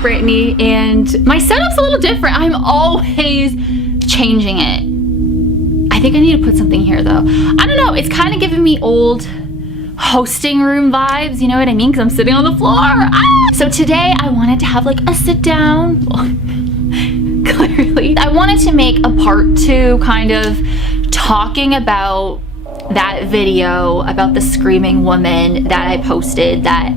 Brittney, and my setup's a little different. I'm always changing it. I think I need to put something here though. I don't know, it's kind of giving me old hosting room vibes, you know what I mean? Because I'm sitting on the floor. Ah! So today I wanted to have like a sit down. Clearly. I wanted to make a part 2 kind of talking about that video about the screaming woman that I posted that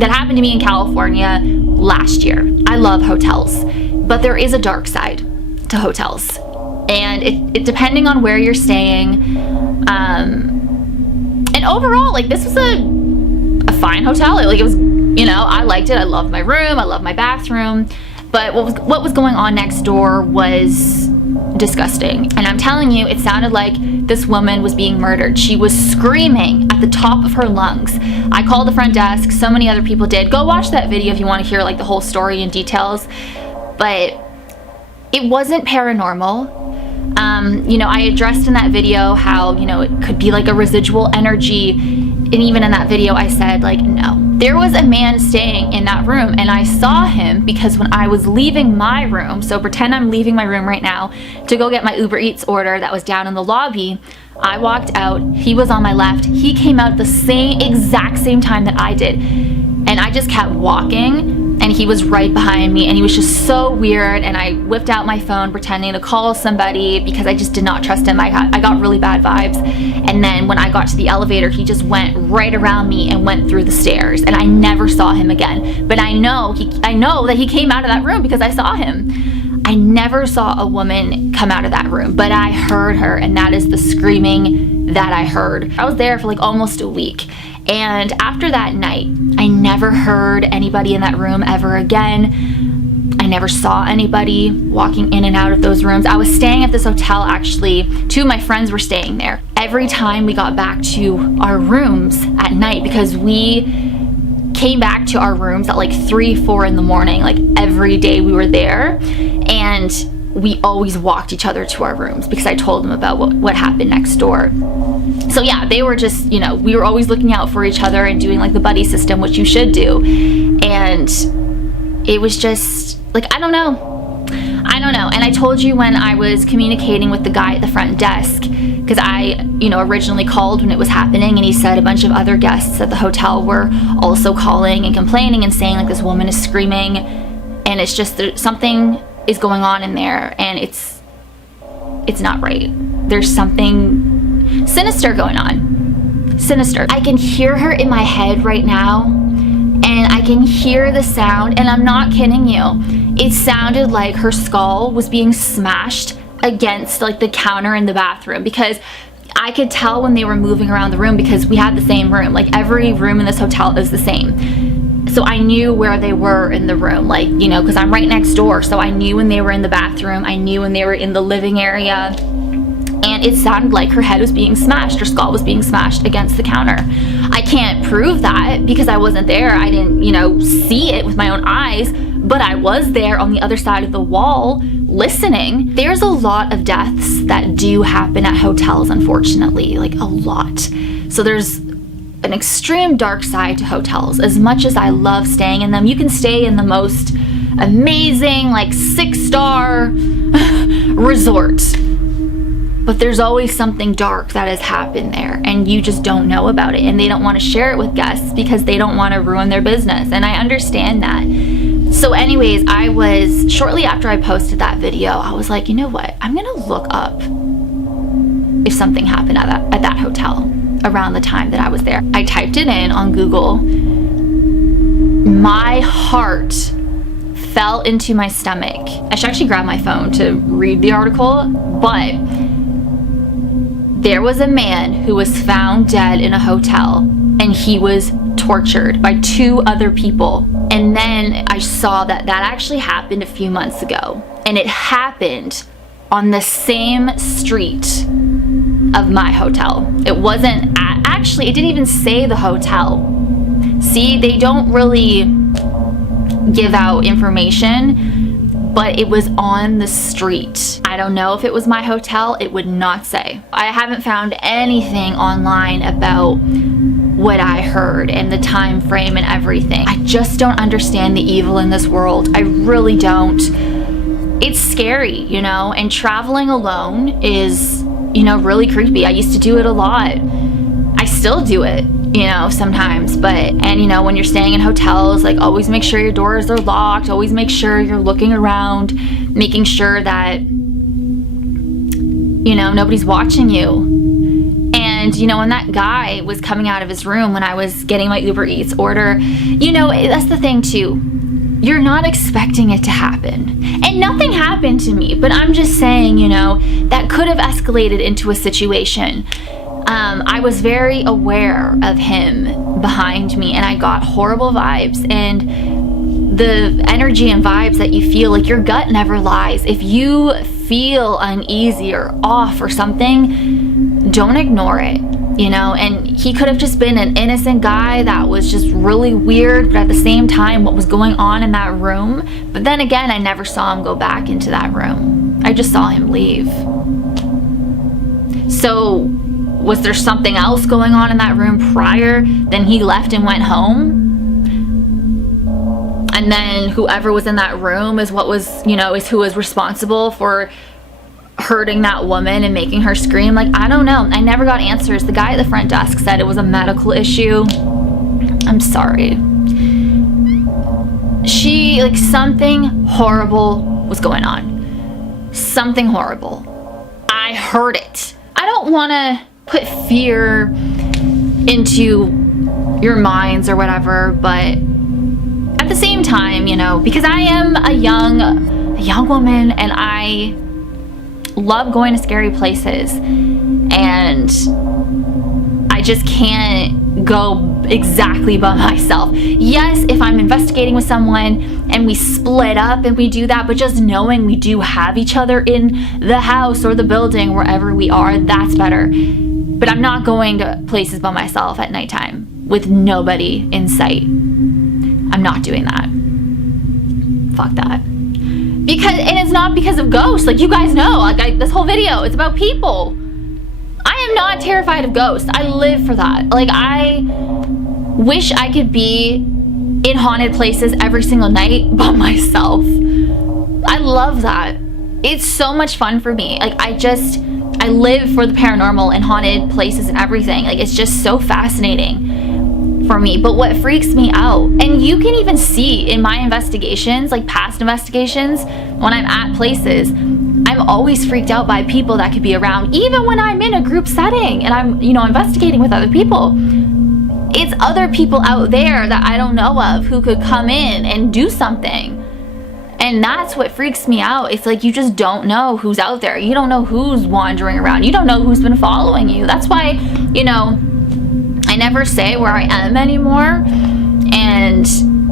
happened to me in California last year. I love hotels, but there is a dark side to hotels, and it depending on where you're staying, and overall, like, this was a fine hotel. Like, it was, you know, I liked it. I loved my room, I loved my bathroom, but what was going on next door was disgusting. And I'm telling you, it sounded like this woman was being murdered. She was screaming at the top of her lungs. I called the front desk, so many other people did. Go watch that video if you want to hear like the whole story and details. But it wasn't paranormal. You know, I addressed in that video how, you know, it could be like a residual energy, and even in that video I said, like, no. There was a man staying in that room, and I saw him because when I was leaving my room, so pretend I'm leaving my room right now to go get my Uber Eats order that was down in the lobby, I walked out, he was on my left, he came out at the exact same time that I did, and I just kept walking, and he was right behind me, and he was just so weird, and I whipped out my phone pretending to call somebody because I just did not trust him. I got really bad vibes. And then when I got to the elevator, he just went right around me and went through the stairs, and I never saw him again. But I know that he came out of that room because I saw him. I never saw a woman come out of that room, but I heard her, and that is the screaming that I heard. I was there for like almost a week. And after that night, I never heard anybody in that room ever again. I never saw anybody walking in and out of those rooms. I was staying at this hotel, actually. 2 of my friends were staying there. Every time we got back to our rooms at night, because we came back to our rooms at like 3, 4 in the morning, like every day we were there, and we always walked each other to our rooms because I told them about what happened next door. So yeah, they were just, you know, we were always looking out for each other and doing like the buddy system, which you should do. And it was just like, I don't know. And I told you when I was communicating with the guy at the front desk, because I, you know, originally called when it was happening, and he said a bunch of other guests at the hotel were also calling and complaining and saying like this woman is screaming, and it's just something is going on in there, and it's not right. There's something sinister going on. Sinister. I can hear her in my head right now, and I can hear the sound, and I'm not kidding you. It sounded like her skull was being smashed against like the counter in the bathroom, because I could tell when they were moving around the room, because we had the same room. Like every room in this hotel is the same. So I knew where they were in the room, like, you know, because I'm right next door. So I knew when they were in the bathroom, I knew when they were in the living area. And it sounded like her head was being smashed, her skull was being smashed against the counter. I can't prove that because I wasn't there. I didn't, you know, see it with my own eyes, but I was there on the other side of the wall listening. There's a lot of deaths that do happen at hotels, unfortunately, like a lot. So there's an extreme dark side to hotels. As much as I love staying in them, you can stay in the most amazing, like 6-star resort, but there's always something dark that has happened there, and you just don't know about it, and they don't want to share it with guests because they don't want to ruin their business, and I understand that. So anyways, I was, shortly after I posted that video, I was like, you know what, I'm gonna look up if something happened at that hotel around the time that I was there. I typed it in on Google. My heart fell into my stomach. I should actually grab my phone to read the article, but there was a man who was found dead in a hotel, and he was tortured by 2 other people. And then I saw that actually happened a few months ago, and it happened on the same street of my hotel. It wasn't actually, it didn't even say the hotel. See, they don't really give out information, but it was on the street. I don't know if it was my hotel, it would not say. I haven't found anything online about what I heard and the time frame and everything. I just don't understand the evil in this world. I really don't. It's scary, you know, and traveling alone is, you know, really creepy. I used to do it a lot. I still do it, you know, sometimes, and you know, when you're staying in hotels, like, always make sure your doors are locked, always make sure you're looking around, making sure that, you know, nobody's watching you. And, you know, when that guy was coming out of his room when I was getting my Uber Eats order, you know, that's the thing too. You're not expecting it to happen. And nothing happened to me, but I'm just saying, you know, that could have escalated into a situation. I was very aware of him behind me, and I got horrible vibes. And the energy and vibes that you feel, like, your gut never lies. If you feel uneasy or off or something, don't ignore it, you know. And he could have just been an innocent guy that was just really weird, but at the same time, what was going on in that room. But then again, I never saw him go back into that room. I just saw him leave. So was there something else going on in that room prior? Then he left and went home? And then whoever was in that room is what was, you know, is who was responsible for hurting that woman and making her scream? Like, I don't know. I never got answers. The guy at the front desk said it was a medical issue. I'm sorry. Like, something horrible was going on. Something horrible. I heard it. I don't want to put fear into your minds or whatever, but at the same time, you know, because I am a young woman, and I love going to scary places, and I just can't go exactly by myself. Yes, if I'm investigating with someone and we split up and we do that, but just knowing we do have each other in the house or the building, wherever we are, that's better. But I'm not going to places by myself at nighttime with nobody in sight. I'm not doing that. Fuck that. And it's not because of ghosts. Like, you guys know, like, this whole video, it's about people. I am not terrified of ghosts. I live for that. Like, I wish I could be in haunted places every single night by myself. I love that. It's so much fun for me. Like, I live for the paranormal and haunted places and everything. Like, it's just so fascinating for me. But what freaks me out, and you can even see in my investigations, like past investigations, when I'm at places, I'm always freaked out by people that could be around, even when I'm in a group setting and I'm, you know, investigating with other people. It's other people out there that I don't know of who could come in and do something. And that's what freaks me out. It's like, you just don't know who's out there. You don't know who's wandering around. You don't know who's been following you. That's why, you know, I never say where I am anymore. And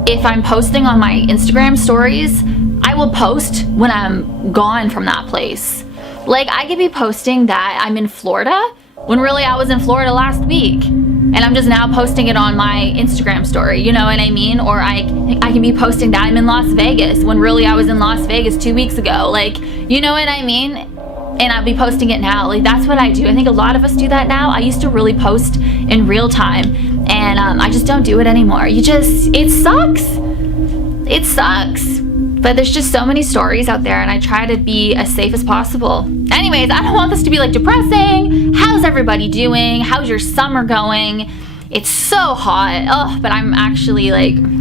if I'm posting on my Instagram stories, I will post when I'm gone from that place. Like, I could be posting that I'm in Florida when really I was in Florida last week. And I'm just now posting it on my Instagram story, you know what I mean? Or I can be posting that I'm in Las Vegas when really I was in Las Vegas 2 weeks ago. Like, you know what I mean? And I'll be posting it now. Like, that's what I do. I think a lot of us do that now. I used to really post in real time, and I just don't do it anymore. It sucks. It sucks. But there's just so many stories out there, and I try to be as safe as possible. Anyways, I don't want this to be like depressing. How's everybody doing? How's your summer going? It's so hot. Oh, but I'm actually I'm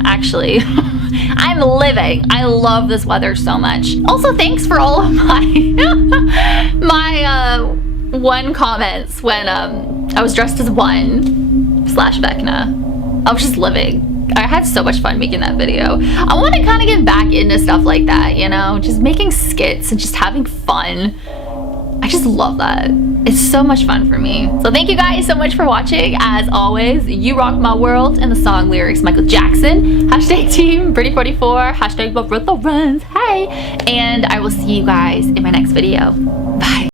living. I love this weather so much. Also, thanks for all of my one comments when I was dressed as One/Vecna. I was just living. I had so much fun making that video. I want to kind of get back into stuff like that, you know, just making skits and just having fun. I just love that. It's so much fun for me. So thank you guys so much for watching. As always, you rock my world. And the song lyrics, Michael Jackson. Hashtag team Brittney44. Hashtag love runs. Hey. And I will see you guys in my next video. Bye.